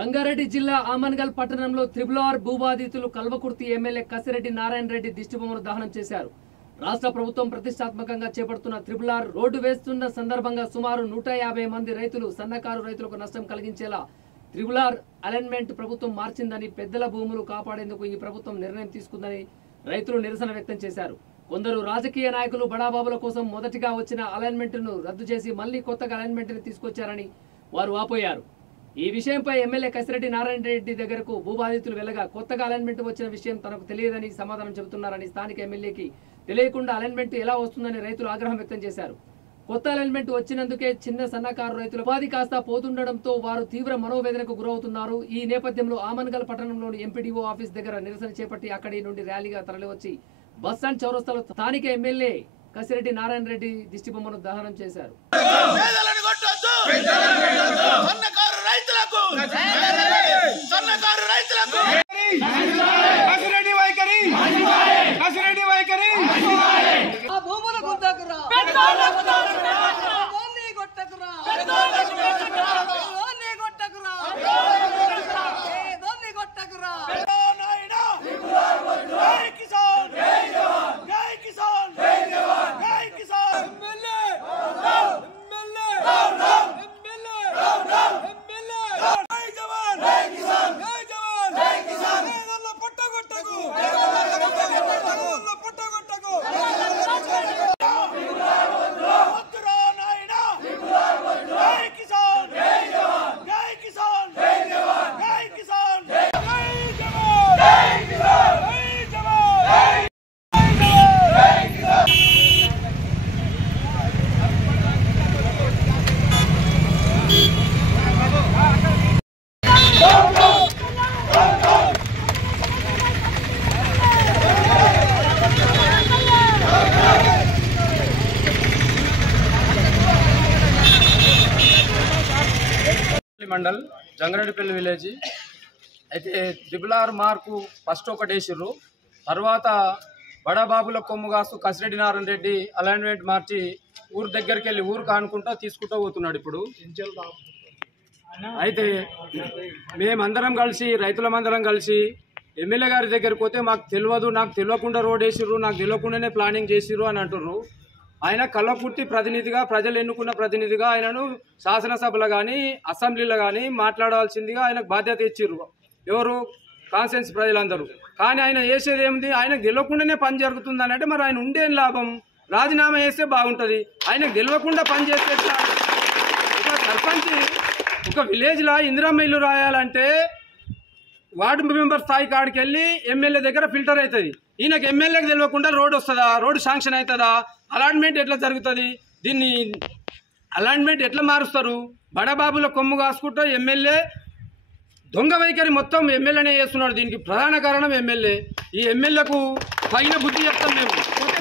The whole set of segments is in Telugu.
రంగారెడ్డి జిల్లా ఆమన్గల్ పట్టణంలో త్రిబుల్ భూబాధితులు కల్వకుర్తి ఎమ్మెల్యే కసిరెడ్డి నారాయణ రెడ్డి దిష్టిబొమ్మను దహనం చేశారు. రాష్ట్ర ప్రభుత్వం ప్రతిష్టాత్మకంగా చేపడుతున్న త్రిబుల్ రోడ్డు వేస్తున్న సందర్భంగా సుమారు 150 మంది రైతులు సన్నకారు రైతులకు నష్టం కలిగించేలా త్రిబుల్ అలైన్మెంట్ ప్రభుత్వం మార్చిందని, పెద్దల భూములు కాపాడేందుకు ఈ ప్రభుత్వం నిర్ణయం తీసుకుందని రైతులు నిరసన వ్యక్తం చేశారు. కొందరు రాజకీయ నాయకులు బడాబాబుల కోసం మొదటిగా వచ్చిన అలైన్మెంట్ ను రద్దు చేసి మళ్లీ కొత్తగా అలైన్మెంట్ ని తీసుకొచ్చారని వారు వాపోయారు. ఈ విషయంపై ఎమ్మెల్యే కసిరెడ్డి నారాయణ రెడ్డి దగ్గరకు భూబాధితులు వెళ్లగా కొత్తగా అలైన్మెంట్ వచ్చిన విషయం తనకు తెలియదని సమాధానం చెబుతున్నారని, స్థానిక ఎమ్మెల్యేకి తెలియకుండా అలైన్మెంట్ ఎలా వస్తుందని రైతులు ఆగ్రహం వ్యక్తం చేశారు. కొత్త అలైన్మెంట్ వచ్చినందుకే చిన్న సన్నకారు రైతుల ఉపాధి కాస్త పోతుండటంతో వారు తీవ్ర మనోవేదనకు గురవుతున్నారు. ఈ నేపథ్యంలో ఆమన్గల్ పట్టణంలోని ఎంపీడీఓ ఆఫీస్ దగ్గర నిరసన చేపట్టి అక్కడి నుండి ర్యాలీగా తరలివచ్చి బస్టాండ్ చౌరస్తాలో స్థానిక ఎమ్మెల్యే కసిరెడ్డి నారాయణ రెడ్డి దిష్టిబొమ్మను దహనం చేశారు. మండల్ జంగారెడ్డిపల్లి విలేజ్ అయితే త్రిబుల్ మార్కు ఫస్ట్ ఒకటి వేసిర్రు. తర్వాత బడాబాబుల కొమ్ము కాస్తూ కసిరెడ్డి నారాయణ రెడ్డి అలైన్మెంట్ మార్చి ఊరు దగ్గరికి వెళ్ళి ఊరు కానుకుంటూ తీసుకుంటూ పోతున్నాడు. ఇప్పుడు అయితే మేమందరం కలిసి రైతులమందరం కలిసి ఎమ్మెల్యే గారి దగ్గరికి పోతే మాకు తెలియదు, నాకు తెలియకుండా రోడ్ వేసిర్రు, నాకు తెలియకుండానే ప్లానింగ్ చేసిర్రు అని అంటుర్రు. ఆయన కల్వకుర్తి ప్రతినిధిగా, ప్రజలు ఎన్నుకున్న ప్రతినిధిగా ఆయనను శాసనసభలో కానీ అసెంబ్లీలో కానీ మాట్లాడాల్సిందిగా ఆయనకు బాధ్యత ఇచ్చిర్రు. ఎవరు? కాన్స్టిట్యున్సీ ప్రజలందరూ. కానీ ఆయన చేసేది ఏమిటి? ఆయనకు గెలవకుండానే పని జరుగుతుంది అని అంటే మరి ఆయన ఉండేం లాభం? రాజీనామా చేస్తే బాగుంటుంది. ఆయనకు గెలవకుండా పని చేస్తే ఒక సర్పంచ్ ఒక విలేజ్లో ఇందిరమ్మ ఇల్లు రాయాలంటే వార్డు మెంబర్ స్థాయి కాడికి వెళ్ళి ఎమ్మెల్యే దగ్గర ఫిల్టర్ అవుతుంది. ఈయనకు ఎమ్మెల్యేకి తెలియకుండా రోడ్ వస్తుందా? రోడ్డు శాంక్షన్ అవుతుందా? అలాట్మెంట్ ఎట్లా జరుగుతుంది? దీన్ని అలాట్మెంట్ ఎట్లా మారుస్తారు? బడాబాబుల కొమ్ము కాసుకుంటూ ఎమ్మెల్యే దొంగ వైఖరి మొత్తం ఎమ్మెల్యేనే చేస్తున్నాడు. దీనికి ప్రధాన కారణం ఎమ్మెల్యే. ఈ ఎమ్మెల్యేకు తగిన బుద్ధి చెప్తాం మేము.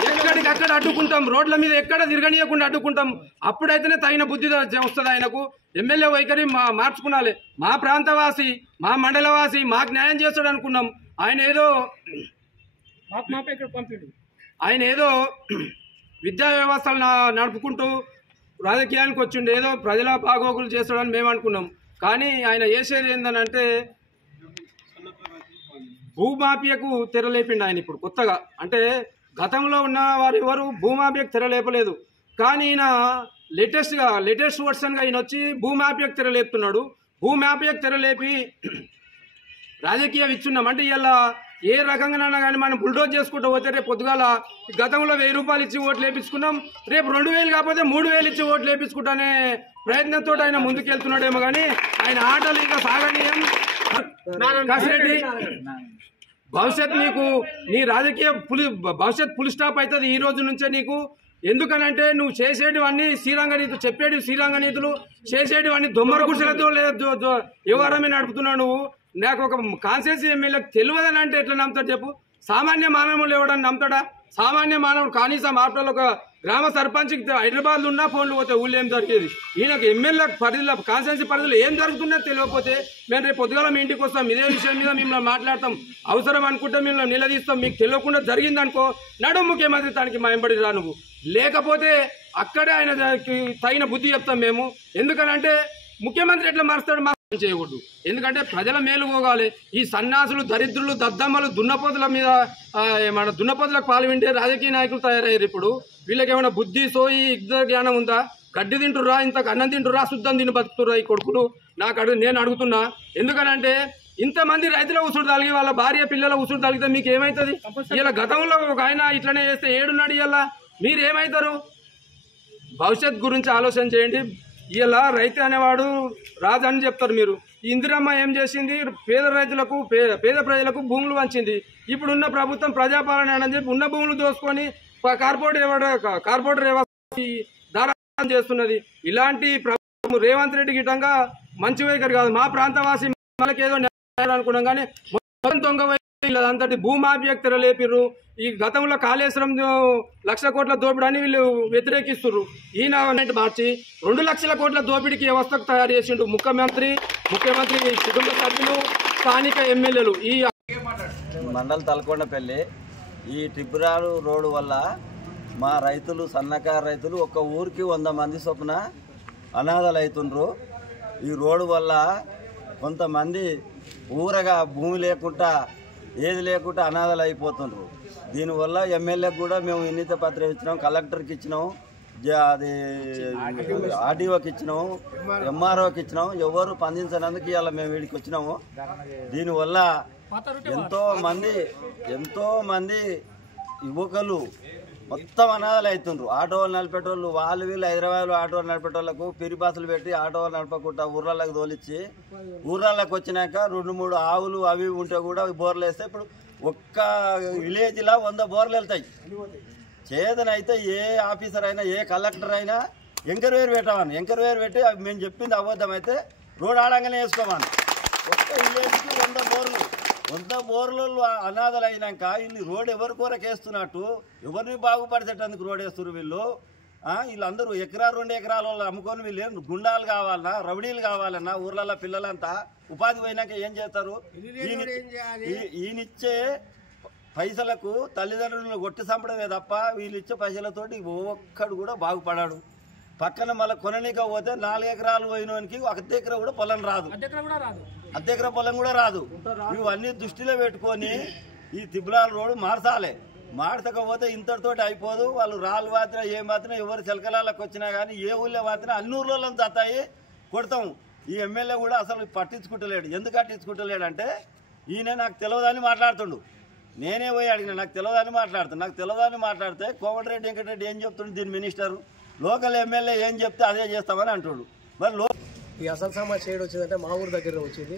ఎక్కడికి అక్కడ అడ్డుకుంటాం, రోడ్ల మీద ఎక్కడ తిరగనీయకుండా అడ్డుకుంటాం. అప్పుడైతేనే తగిన బుద్ధి వస్తుంది ఆయనకు. ఎమ్మెల్యే వైఖరి మార్చుకున్నాలి. మా ప్రాంతవాసి, మా మండలవాసి మాకు న్యాయం చేస్తాడు అనుకున్నాం. ఆయన ఏదో విద్యా వ్యవస్థలు నడుపుకుంటూ రాజకీయానికి వచ్చిండు, ఏదో ప్రజల బాగోగులు చేస్తాడని మేము అనుకున్నాం. కానీ ఆయన చేసేది ఏంటంటే భూమాఫియాకు తెరలేపిండు ఆయన ఇప్పుడు కొత్తగా. అంటే గతంలో ఉన్న వారు ఎవరు భూమాఫియాకు తెరలేపలేదు. కానీ ఈయన లేటెస్ట్ వర్షన్గా ఈయన వచ్చి భూమాఫియాకు తెరలేపుతున్నాడు. భూమాఫియాకు తెరలేపి రాజకీయం ఇచ్చున్నాం అంటే ఇలా ఏ రకంగానైనా కానీ మనం బుల్డోజ్ చేసుకుంటూ పోతే రేపు పొద్దుగాల గతంలో 1000 రూపాయలు ఇచ్చి ఓట్లు వేయించుకున్నాం, రేపు 2000 కాకపోతే 3000 ఇచ్చి ఓట్లు వేయించుకుంటానే ప్రయత్నంతో ఆయన ముందుకెళ్తున్నాడేమో. కానీ ఆయన ఆటలు ఇంకా సాగనీయం. కసిరెడ్డి భవిష్యత్ నీకు నీ రాజకీయ భవిష్యత్ ఫుల్ స్టాప్ అవుతుంది ఈ రోజు నుంచే నీకు. ఎందుకనంటే నువ్వు చేసేటివన్నీ శ్రీరంగనీతులు, చెప్పేటి శ్రీరంగనీతులు, చేసేటివన్నీ దొమ్మర గుడిసెలతో లేదా వ్యవహారమే నడుపుతున్నావు నువ్వు. నాకు ఒక కాన్స్టిట్యున్సీ ఎమ్మెల్యేకి తెలియదని అంటే ఎట్లా నమ్ముతాడు చెప్పు? సామాన్య మానవులు ఎవడని నమ్ముతాడా? సామాన్య మానవుడు కనీసం ఆటోలో ఒక గ్రామ సర్పంచ్కి హైదరాబాద్లో ఉన్న ఫోన్లు పోతే ఊళ్ళో ఏం జరిగేది? ఈయనకు ఎమ్మెల్యే పరిధిలో కాన్స్టిట్యున్సీ పరిధిలో ఏం జరుగుతుందో తెలియకపోతే మేము రేపు పొద్దుగాల మీ ఇంటికి వస్తాం, ఇదే విషయం మీద మిమ్మల్ని మాట్లాడతాం, అవసరం అనుకుంటే మిమ్మల్ని నిలదీస్తాం. మీకు తెలియకుండా జరిగిందనుకో నడు ముఖ్యమంత్రి తానికి మా వెంబడి రా నువ్వు, లేకపోతే అక్కడే ఆయన తగిన బుద్ధి చెప్తాం మేము. ఎందుకనంటే ముఖ్యమంత్రి ఎట్లా మారుస్తాడు? చేయకూడదు. ఎందుకంటే ప్రజల మేలు పోగాలి. ఈ సన్యాసులు, దరిద్రులు, దద్దమ్మలు, దున్నపోతుల మీద మన దున్నపోతులకు పాలు వింటే రాజకీయ నాయకులు తయారయ్యారు. ఇప్పుడు వీళ్ళకి ఏమైనా బుద్ధి, సోయి, యుద్ధ జ్ఞానం ఉందా? గడ్డి తింటుర్రా, ఇంత అన్నం తింటుర్రా, శుద్ధం తిని బతుకుతుర్రా ఈ కొడుకులు? నేను అడుగుతున్నా. ఎందుకనంటే ఇంతమంది రైతుల ఉసురు తలిగి వాళ్ళ భార్య పిల్లల ఉసురు తలిగితే మీకు ఏమవుతుంది? ఇలా గతంలో ఒక ఆయన ఇట్లనే చేస్తే ఏడున్నాడు. ఇలా మీరేమవుతారు? భవిష్యత్ గురించి ఆలోచన చేయండి. ఇలా రైతు అనేవాడు రాజు అని చెప్తారు మీరు. ఇందిరమ్మ ఏం చేసింది? పేద రైతులకు, పేద ప్రజలకు భూములు వంచింది. ఇప్పుడున్న ప్రభుత్వం ప్రజాపాలన అని చెప్పి ఉన్న భూములు దోసుకొని కార్పొరేటర్ దారాం చేస్తున్నది. ఇలాంటి ప్రభుత్వం రేవంత్ రెడ్డి గిట్టంగా మంచి వైఖరి కాదు. మా ప్రాంతవాసి వాళ్ళకి ఏదో అనుకున్నాం కానీ మొత్తం దొంగ అంతటి భూమాఫియాకు తెరలేపిర్రు. ఈ గతంలో కాళేశ్వరం 1,00,000 కోట్ల దోపిడని వీళ్ళు వ్యతిరేకిస్తున్నారు. ఈయన మార్చి 2 లక్షల కోట్ల దోపిడీకి వ్యవస్థకు తయారు చేసిండు ముఖ్యమంత్రి కుటుంబ సభ్యులు, స్థానిక ఎమ్మెల్యేలు. ఈ మండల్ తలకొండపల్లి ఈ ట్రిపురాలు రోడ్డు వల్ల మా రైతులు, సన్నకారు రైతులు ఒక్క ఊరికి 100 మంది చొప్పున అనాథలు అవుతుండ్రు. ఈ రోడ్డు వల్ల కొంతమంది ఊరగా భూమి లేకుండా ఏది లేకుండా అనాథలు అయిపోతుండ్రు. దీనివల్ల ఎమ్మెల్యేకి కూడా మేము వినతి పత్రం ఇచ్చినాం, కలెక్టర్కి ఇచ్చినాం, అది ఆర్డీఓకి ఇచ్చినాము, ఎంఆర్ఓకి ఇచ్చినాము. ఎవరు స్పందించినందుకు ఇలా మేము వీడికి వచ్చినాము. దీనివల్ల ఎంతో మంది యువకులు మొత్తం అనాథలు అవుతుండ్రు. ఆటోలు నడిపేటోళ్ళు వీళ్ళు హైదరాబాద్లో ఆటోలు నడిపేటోళ్ళకు పిరి బస్సులు పెట్టి ఆటోలు నడపకుండా ఊర్లలోకి తోలిచ్చి ఊర్లలోకి వచ్చినాక 2-3 ఆవులు అవి ఉంటే కూడా బోర్లు వేస్తే ఇప్పుడు ఒక్క విలేజ్లో 100 బోర్లు వెళ్తాయి. చేదనైతే ఏ ఆఫీసర్ అయినా, ఏ కలెక్టర్ అయినా ఎంకరేర్ పెట్టమని, ఎంకరేర్ పెట్టి మేము చెప్పింది అబద్ధం అయితే రోడ్ ఆడంగానే వేసుకోమని. ఒక్క విలేజ్కి 100 బోర్లు అనాథలు అయినాక వీళ్ళు రోడ్ ఎవరి కొరకు వేస్తున్నట్టు, ఎవరిని బాగుపరిచేటందుకు రోడ్ వేస్తున్నారు వీళ్ళు. వీళ్ళందరూ 1 ఎకరా 2 ఎకరాల వాళ్ళు అమ్ముకొని వీళ్ళు గుండాలు కావాలన్నా, రౌడీలు కావాలన్నా ఊర్లలో పిల్లలంతా ఉపాధి పోయినాక ఏం చేస్తారు? ఈయనిచ్చే పైసలకు తల్లిదండ్రులను కొట్టి చంపడమే తప్ప వీళ్ళు ఇచ్చే పైసలతోటి ఒక్కడు కూడా బాగుపడాడు. పక్కన మళ్ళీ కొననీక పోతే 4 ఎకరాలు పోయినోనికి 1 ఎకరా కూడా పొలం రాదు, 1 ఎకరా పొలం కూడా రాదు. ఇవన్నీ దృష్టిలో పెట్టుకొని ఈ తిబ్బులాల రోడ్డు మార్చాలి. మార్చకపోతే ఇంతటితోటి అయిపోదు. వాళ్ళు రాళ్ళు మాత్రం ఏ మాత్రం ఎవరు చిలకలాలకు వచ్చినా కానీ ఏ ఊళ్ళో మాత్రం అన్ని ఊర్లలో తత్తాయి కొడతాం. ఈ ఎమ్మెల్యే కూడా అసలు పట్టించుకుంటలేడు. ఎందుకు పట్టించుకుంటలేడు అంటే ఈయన నాకు తెలియదని మాట్లాడుతుండు. నేనే పోయి అడిగిన, నాకు తెలియదని మాట్లాడుతాను. నాకు తెలియదని మాట్లాడితే కోమటిరెడ్డి వెంకటరెడ్డి ఏం చెప్తుండు? దీని మినిస్టరు లోకల్ ఎమ్మెల్యే ఏం చెప్తే అదే చేస్తామని అంటుడు. మరి ఈ అసలు సమస్య చేయడం వచ్చిందంటే మా ఊరు దగ్గర వచ్చింది.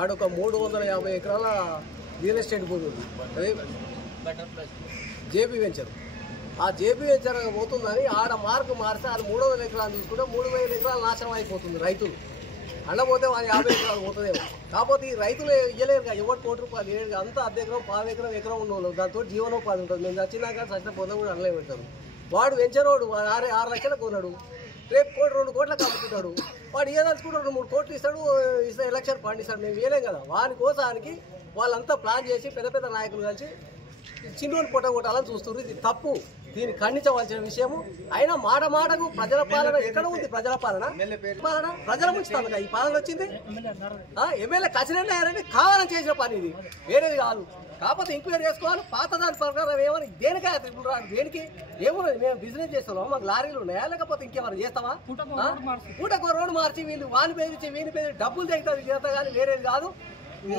ఆడొక 350 ఎకరాల రియల్ ఎస్టేట్ భూమి ఉంది, అదే జేపీ వెంచర్. ఆ జేపీ వెంచర్ పోతుందని ఆడ మార్కు మారితే అది 300 ఎకరాలు తీసుకుంటే 3000 ఎకరాలు నాశనం అయిపోతుంది రైతులు. అల్లపోతే 50 ఎకరాలు పోతుందేమో. కాకపోతే ఈ రైతులు ఇవ్వలేరు కదా, ఎవరు కోటి రూపాయలు ఇవ్వలేదు. అంతా 1/2 ఎకరం 1/4 ఎకరం ఎకరం ఉన్నవాళ్ళు దాంతో జీవనోపాధి ఉంటుంది. మేము చచ్చినాక చచ్చిన పొంద కూడా అల్లే పెడతారు. వాడు వెంచరోడు 6 లక్షలకు కొన్నాడు, రేపు 1-2 కోట్లకు అమ్ముకుంటాడు. వాడు ఏదలుచుకుంటాడు 2-3 కోట్లు ఇస్తాడు, ఎలక్షన్ ఫండ్ ఇస్తాడు. మేము వేయలేం కదా. వాని కోసానికి వాళ్ళంతా ప్లాన్ చేసి పెద్ద నాయకులు కలిసి చిన్నోని పొట్ట కొట్టాలని చూస్తున్నారు. ఇది తప్పు, దీన్ని ఖండించవలసిన విషయము. అయినా మాటకు ప్రజల పాలన ఎక్కడ ఉంది? ప్రజల పాలన ప్రజల ముంచుతాను ఈ పాలన వచ్చింది. ఎమ్మెల్యే కచ్చినట్టు కావాలని చేసిన పని ఇది, వేరేది కాదు. కాకపోతే ఎంక్వైరీ చేసుకోవాలి. పాత దాని ప్రకారం ఏమని దేనికా దేనికి ఏమున్నది? మేము బిజినెస్ చేస్తున్నాం, మాకు లారీలు ఉన్నాయా? లేకపోతే ఇంకేమైనా చేస్తావా? పూటకు రోడ్డు మార్చి వీళ్ళు వాని పేరు వీని పేరు డబ్బులు తెగుతుంది చేస్తా కానీ వేరేది కాదు.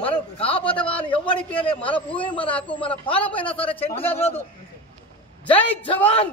మనం కాకపోతే వాళ్ళు ఎవరికి మన భూమి, మన హక్కు, మన పాలపైన సరే చెంటుగా లేదు. జై జవాన్.